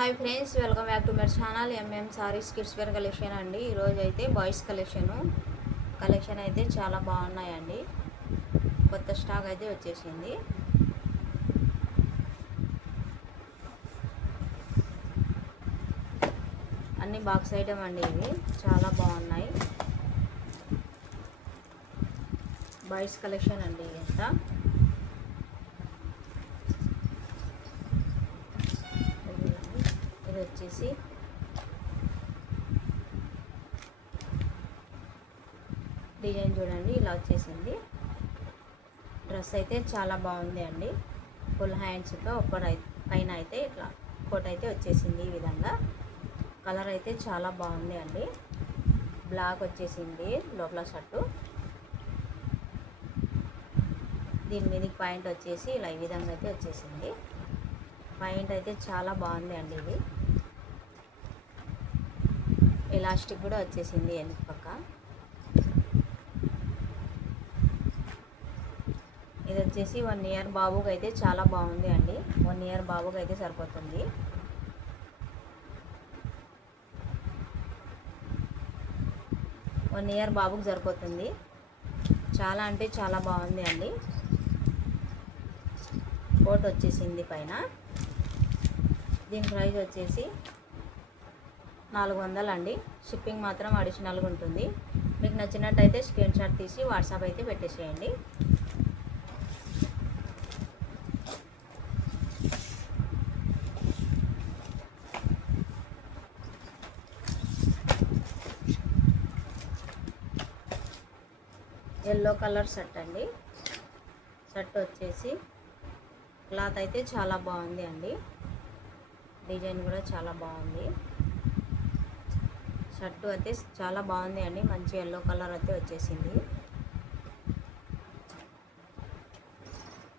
Hi friends, welcome back to my channel MM sarees kids wear collection అండి. ఈరోజు అయితే boys collection అయితే చాలా బాగున్నాయండి. కొత్త స్టాక్ అయితే వచ్చేసింది. అన్ని బాక్స్ ఐటమ్ అండి. ఇవి చాలా బాగున్నాయి. బాయ్స్ కలెక్షన్ అండి. ఇంత ఇది వచ్చేసి డిజైన్ చూడండి, ఇలా వచ్చేసింది. డ్రెస్ అయితే చాలా బాగుంది అండి. ఫుల్ హ్యాండ్స్తో పైన అయితే ఇట్లా కోట్ అయితే వచ్చేసింది. ఈ విధంగా కలర్ అయితే చాలా బాగుంది అండి. బ్లాక్ వచ్చేసింది లోపల షర్టు. దీని మీదకి పాయింట్ వచ్చేసి ఇలా ఈ విధంగా అయితే వచ్చేసింది. పాయింట్ అయితే చాలా బాగుంది అండి. ఇది ఎలాస్టిక్ కూడా వచ్చేసింది వెనక పక్క. ఇది వచ్చేసి 1 ఇయర్ బాబుకి అయితే చాలా బాగుంది అండి. 1 ఇయర్ బాబుకి అయితే సరిపోతుంది. వన్ ఇయర్ బాబుకి సరిపోతుంది. చాలా అంటే చాలా బాగుంది అండి. కోట్ వచ్చేసింది పైన. దీని ప్రైస్ వచ్చేసి 400 అండి. షిప్పింగ్ మాత్రం అడిషనల్గా ఉంటుంది. మీకు నచ్చినట్టయితే స్క్రీన్ షాట్ తీసి వాట్సాప్ అయితే పెట్టేసేయండి. ఎల్లో కలర్ షర్ట్ అండి. షర్ట్ వచ్చేసి క్లాత్ అయితే చాలా బాగుంది అండి. డిజైన్ కూడా చాలా బాగుంది. షర్టు అయితే చాలా బాగుంది అండి. మంచి ఎల్లో కలర్ అయితే వచ్చేసింది.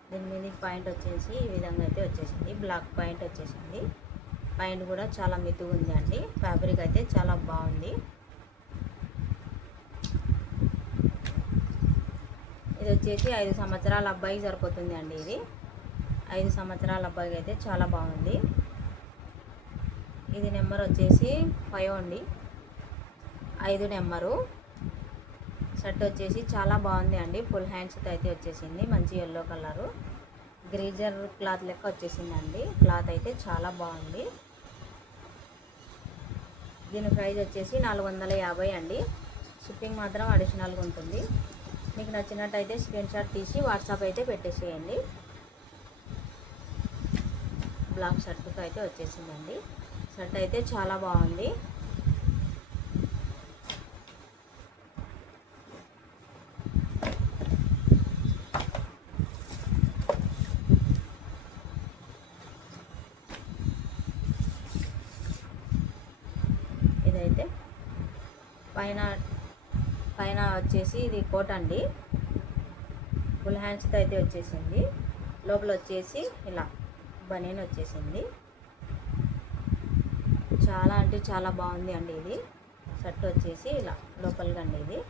దీని మీద పాయింట్ వచ్చేసి ఈ విధంగా అయితే వచ్చేసింది. బ్లాక్ పాయింట్ వచ్చేసింది. పాయింట్ కూడా చాలా మెతుగా ఉంది అండి. ఫ్యాబ్రిక్ అయితే చాలా బాగుంది. ఇది వచ్చేసి 5 సంవత్సరాల అబ్బాయికి సరిపోతుంది అండి. ఇది 5 సంవత్సరాల అబ్బాయికి అయితే చాలా బాగుంది. ఇది నెంబర్ వచ్చేసి 5 అండి. 5 నెంబరు. షర్ట్ వచ్చేసి చాలా బాగుంది అండి. ఫుల్ హ్యాండ్స్తో అయితే వచ్చేసింది. మంచి ఎల్లో కలరు గ్రీజర్ క్లాత్ లెక్క వచ్చేసింది అండి. క్లాత్ అయితే చాలా బాగుంది. దీని ప్రైస్ వచ్చేసి 450 అండి. షిప్పింగ్ మాత్రం అడిషనల్గా ఉంటుంది. మీకు నచ్చినట్టయితే స్క్రీన్ షాట్ తీసి వాట్సాప్ అయితే పెట్టేసేయండి. బ్లాక్ షర్ట్తో అయితే వచ్చేసిందండి. షర్ట్ అయితే చాలా బాగుంది. ఇదైతే పైన వచ్చేసి ఇది కోట్ అండి. ఫుల్ హ్యాండ్స్తో అయితే వచ్చేసింది. లోపల వచ్చేసి ఇలా బనీన్ వచ్చేసింది. చాలా అంటే చాలా బాగుంది అండి. ఇది షర్ట్ వచ్చేసి ఇలా లోపలికి అండి. ఇది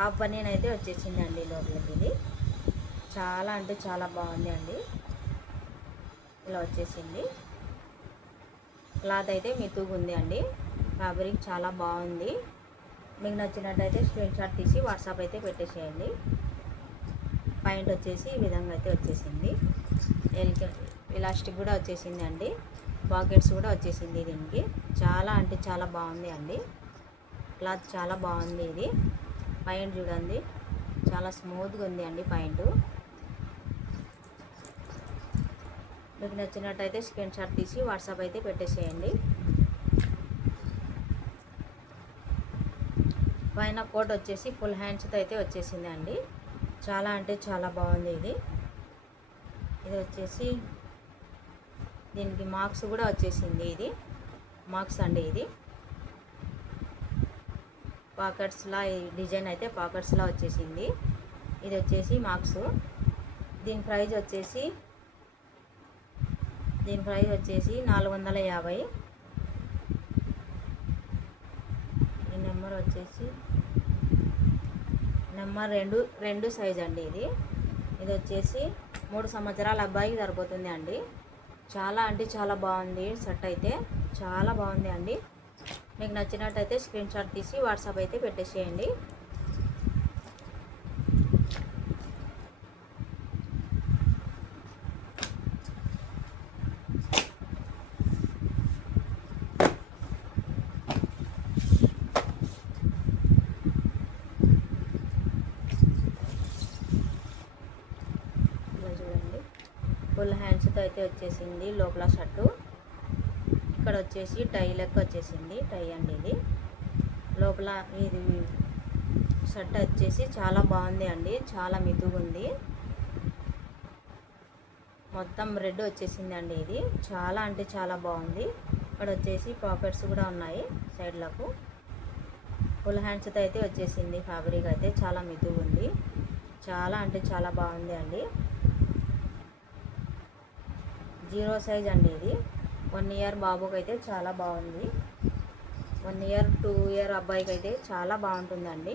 హాఫ్ బనీన్ అయితే వచ్చేసింది అండి లోపలికి. ఇది చాలా అంటే చాలా బాగుంది అండి. ఇలా వచ్చేసింది. క్లాత్ అయితే మెతుగా ఉంది అండి. ఫ్యాబ్రిక్ చాలా బాగుంది. మీకు నచ్చినట్టయితే స్క్రీన్ షాట్ తీసి వాట్సాప్ అయితే పెట్టేసేయండి. పాయింట్ వచ్చేసి ఈ విధంగా అయితే వచ్చేసింది. ఎలాస్టిక్ కూడా వచ్చేసింది అండి. పాకెట్స్ కూడా వచ్చేసింది దీనికి. చాలా అంటే చాలా బాగుంది అండి. క్లాత్ చాలా బాగుంది. ఇది పాయింట్ చూడండి, చాలా స్మూత్గా ఉంది అండి పాయింట్. మీకు నచ్చినట్టయితే స్క్రీన్ షాట్ తీసి వాట్సాప్ అయితే పెట్టేసేయండి. పైన కోట్ వచ్చేసి ఫుల్ హ్యాండ్స్తో అయితే వచ్చేసింది అండి. చాలా అంటే చాలా బాగుంది. ఇది వచ్చేసి దీనికి మార్క్స్ కూడా వచ్చేసింది. ఇది మార్క్స్ అండి. ఇది పాకెట్స్లా డిజైన్ అయితే పాకెట్స్లా వచ్చేసింది. ఇది వచ్చేసి మార్క్స్. దీని ప్రైస్ వచ్చేసి 450. ఈ నెంబర్ వచ్చేసి నెంబర్ 2 సైజ్ అండి. ఇది ఇది వచ్చేసి 3 సంవత్సరాల అబ్బాయికి సరిపోతుంది అండి. చాలా అంటే చాలా బాగుంది షర్ట్ అయితే, చాలా బాగుంది అండి. మీకు నచ్చినట్టయితే స్క్రీన్ షాట్ తీసి వాట్సాప్ అయితే పెట్టేసేయండి. చూడండి, ఫుల్ హ్యాండ్స్తో అయితే వచ్చేసింది లోపల షర్టు. ఇక్కడ వచ్చేసి టై లెక్క వచ్చేసింది, టై అండి ఇది. లోపల ఇది షర్ట్ వచ్చేసి చాలా బాగుంది అండి, చాలా మితుగా ఉంది. మొత్తం రెడ్ వచ్చేసింది అండి. ఇది చాలా అంటే చాలా బాగుంది. ఇక్కడ వచ్చేసి పాకెట్స్ కూడా ఉన్నాయి సైడ్లకు. ఫుల్ హ్యాండ్స్తో అయితే వచ్చేసింది. ఫ్యాబ్రిక్ అయితే చాలా మితుగా ఉంది, చాలా అంటే చాలా బాగుంది అండి. 0 సైజ్ అండి ఇది. 1 ఇయర్ బాబుకి అయితే చాలా బాగుంది. 1 ఇయర్ 2 ఇయర్ అబ్బాయికి అయితే చాలా బాగుంటుందండి.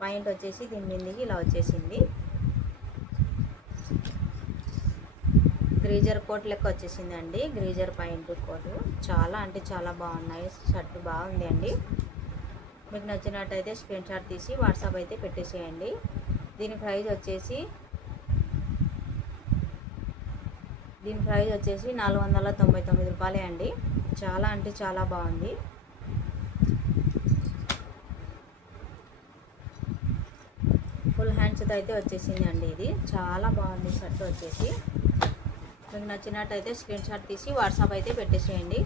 పాయింట్ వచ్చేసి దీని మీదకి ఇలా వచ్చేసింది. గ్రీజర్ కోట్ లెక్క వచ్చేసింది అండి, గ్రీజర్ పాయింట్ కోట్. చాలా అంటే చాలా బాగున్నాయి. షర్ట్ బాగుంది అండి. మీకు నచ్చినట్టయితే స్క్రీన్ షాట్ తీసి వాట్సాప్ అయితే పెట్టేసేయండి. దీని ప్రైస్ వచ్చేసి 499 రూపాయలే అండి. చాలా అంటే చాలా బాగుంది. ఫుల్ హ్యాండ్స్తో అయితే వచ్చేసింది అండి. ఇది చాలా బాగుంది షర్ట్ వచ్చేసి. మీకు నచ్చినట్టయితే స్క్రీన్ షాట్ తీసి వాట్సాప్ అయితే పెట్టేసేయండి.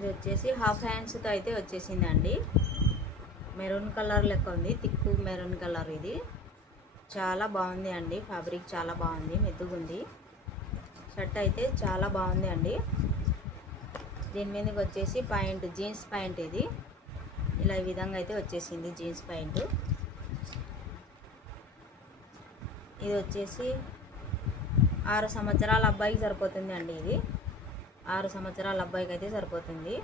ఇది వచ్చేసి హాఫ్ హ్యాండ్స్తో అయితే వచ్చేసిందండి. మెరూన్ కలర్ లెక్క ఉంది, థిక్ మెరూన్ కలర్. ఇది చాలా బాగుంది అండి. ఫ్యాబ్రిక్ చాలా బాగుంది, మెతుగుంది. షర్ట్ అయితే చాలా బాగుంది అండి. దీని మీదకి వచ్చేసి పాయింట్, జీన్స్ పాయింట్. ఇది ఇలా ఈ విధంగా అయితే వచ్చేసింది జీన్స్ పాయింట్. ఇది వచ్చేసి 6 సంవత్సరాల అబ్బాయికి సరిపోతుంది అండి. ఇది 6 సంవత్సరాల అబ్బాయికి అయితే సరిపోతుంది.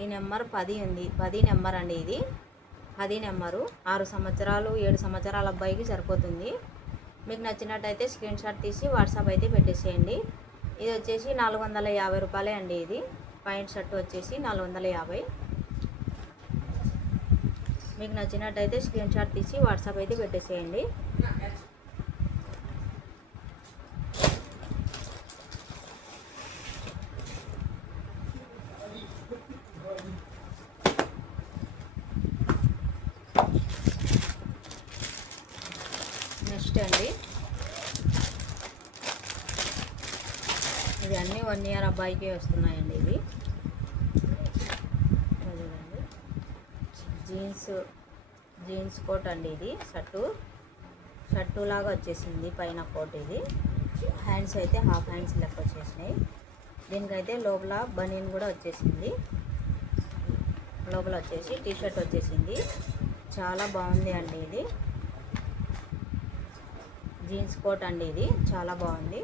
ఈ నెంబర్ 10 ఉంది, 10 నెంబర్ అండి. ఇది 10 నెంబరు. 6 సంవత్సరాలు 7 సంవత్సరాల అబ్బాయికి సరిపోతుంది. మీకు నచ్చినట్టయితే స్క్రీన్ షాట్ తీసి వాట్సాప్ అయితే పెట్టేసేయండి. ఇది వచ్చేసి 450 రూపాయలే అండి. ఇది పాయింట్ షర్ట్ వచ్చేసి 450. మీకు నచ్చినట్టయితే స్క్రీన్ షాట్ తీసి వాట్సాప్ అయితే పెట్టేసేయండి. నెక్స్ట్ అండి, ఇది అన్నీ 1 ఇయర్ అబ్బాయికి వస్తున్నాయండి. ఇవి చూడండి, జీన్స్ కోట్ అండి. ఇది షర్టు లాగా వచ్చేసింది పైన కోట్. ఇది హ్యాండ్స్ అయితే హాఫ్ హ్యాండ్స్ లెక్క వచ్చేసినాయి. దీనికైతే లోపల బనీన్ కూడా వచ్చేసింది. లోపల వచ్చేసి టీ షర్ట్ వచ్చేసింది. చాలా బాగుంది అండి. ఇది జీన్స్ కోట్ అండి. ఇది చాలా బాగుంది.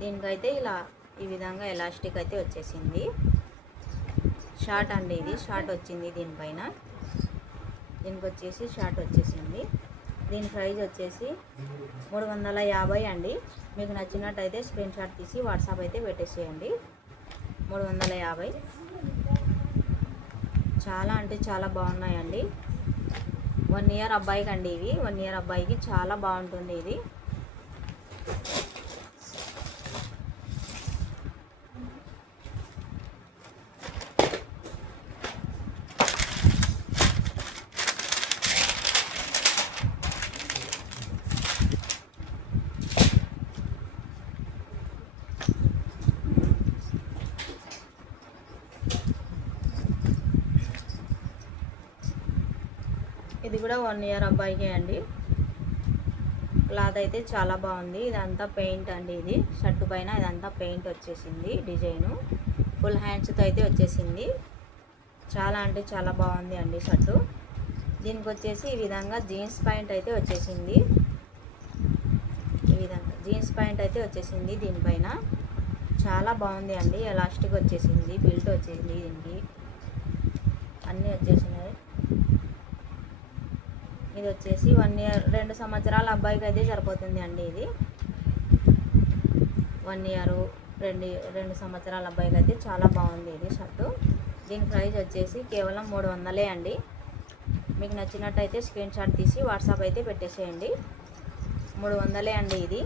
దీనికైతే ఇలా ఈ విధంగా ఎలాస్టిక్ అయితే వచ్చేసింది. షార్ట్ అండి. ఇది షార్ట్ వచ్చింది దీనిపైన. దీనికి వచ్చేసి షార్ట్ వచ్చేసింది. దీని ప్రైస్ వచ్చేసి 350 అండి. మీకు నచ్చినట్టయితే స్క్రీన్ షాట్ తీసి వాట్సాప్ అయితే పెట్టేసేయండి. 350. చాలా అంటే చాలా బాగున్నాయండి. 1 ఇయర్ అబ్బాయికి అండి. ఇవి 1 ఇయర్ అబ్బాయికి చాలా బాగుంటుంది. ఇది ఇది కూడా 1 ఇయర్ అబ్బాయికే అండి. క్లాత్ అయితే చాలా బాగుంది. ఇదంతా పెయింట్ అండి. ఇది షర్టు పైన ఇదంతా పెయింట్ వచ్చేసింది. డిజైను ఫుల్ హ్యాండ్స్తో అయితే వచ్చేసింది. చాలా అంటే చాలా బాగుంది అండి షర్టు. దీనికి వచ్చేసి ఈ విధంగా జీన్స్ ప్యాంట్ అయితే వచ్చేసింది. ఈ విధంగా జీన్స్ ప్యాంట్ అయితే వచ్చేసింది. దీనిపైన చాలా బాగుంది అండి. ఎలాస్టిక్ వచ్చేసింది, బెల్ట్ వచ్చేసింది, దీనికి అన్నీ వచ్చేసినాయి. ఇది వచ్చేసి 1 ఇయర్ 2 సంవత్సరాల అబ్బాయికి అయితే సరిపోతుంది అండి. ఇది 1 ఇయర్ 2 సంవత్సరాల అబ్బాయికి అయితే చాలా బాగుంది ఇది షర్టు. దీని ప్రైస్ వచ్చేసి కేవలం 300 అండి. మీకు నచ్చినట్టయితే స్క్రీన్ షాట్ తీసి వాట్సాప్ అయితే పెట్టేసేయండి. 300 అండి. ఇది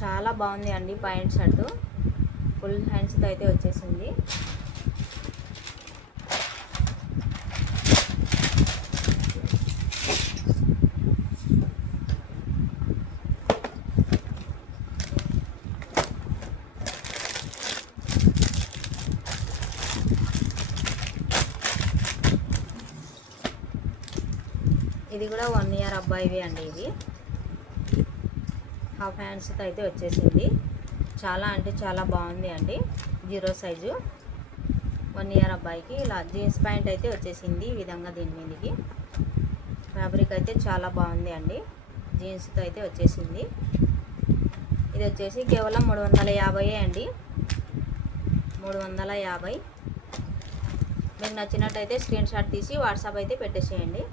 చాలా బాగుంది అండి. ప్యాంట్ షర్టు ఫుల్ హ్యాండ్స్తో అయితే వచ్చేసింది. ఇది కూడా 1 ఇయర్ అబ్బాయివి అండి. ఇది హాఫ్ హ్యాండ్స్తో అయితే వచ్చేసింది. చాలా అంటే చాలా బాగుంది అండి. 0 సైజు 1 ఇయర్ అబ్బాయికి ఇలా జీన్స్ ప్యాంట్ అయితే వచ్చేసింది. ఈ విధంగా దీని మీదకి ఫ్యాబ్రిక్ అయితే చాలా బాగుంది అండి. జీన్స్తో అయితే వచ్చేసింది. ఇది వచ్చేసి కేవలం 350 అండి. 350. మీకు నచ్చినట్టయితే స్క్రీన్ షాట్ తీసి వాట్సాప్ అయితే పెట్టేసేయండి.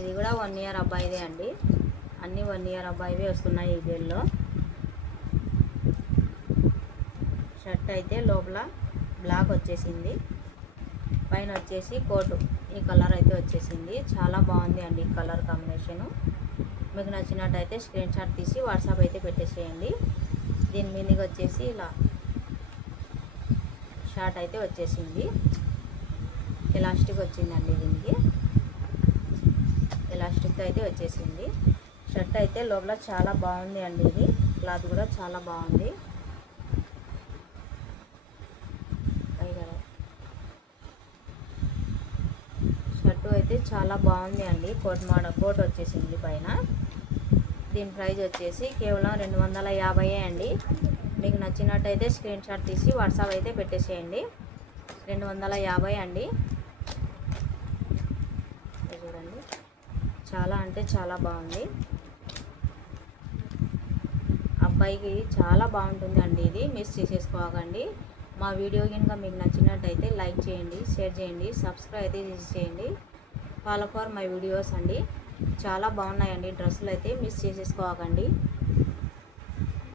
ఇది కూడా 1 ఇయర్ అబ్బాయిదే అండి. అన్నీ 1 ఇయర్ అబ్బాయివే వస్తున్నాయి ఈ బేల్లో. షర్ట్ అయితే లోపల బ్లాక్ వచ్చేసింది, పైన వచ్చేసి కోటు ఈ కలర్ అయితే వచ్చేసింది. చాలా బాగుంది అండి ఈ కలర్ కాంబినేషను. మీకు నచ్చినట్టయితే స్క్రీన్ షాట్ తీసి వాట్సాప్ అయితే పెట్టేసేయండి. దీని మీదకి వచ్చేసి ఇలా షార్ట్ అయితే వచ్చేసింది. ఎలాస్టిక్ వచ్చిందండి. దీనికి ఎలాస్టిక్ అయితే వచ్చేసింది. షర్ట్ అయితే లోపల చాలా బాగుంది అండి. ఇది క్లాత్ కూడా చాలా బాగుంది. షర్టు అయితే చాలా బాగుంది అండి. కోట్ వచ్చేసింది పైన. దీని ప్రైస్ వచ్చేసి కేవలం 250 అండి. మీకు నచ్చినట్టయితే స్క్రీన్ షాట్ తీసి వాట్సాప్ అయితే పెట్టేసేయండి. 250 అండి. చూడండి, చాలా అంటే చాలా బాగుంది. అబ్బాయికి చాలా బాగుంటుంది అండి. ఇది మిస్ చేసేసుకోకండి. మా వీడియో కనుక మీకు నచ్చినట్టయితే లైక్ చేయండి, షేర్ చేయండి, సబ్స్క్రైబ్ అయితే చేయండి. ఫాలో ఫర్ మై వీడియోస్ అండి. చాలా బాగున్నాయండి డ్రెస్సులు అయితే, మిస్ చేసేసుకోకండి.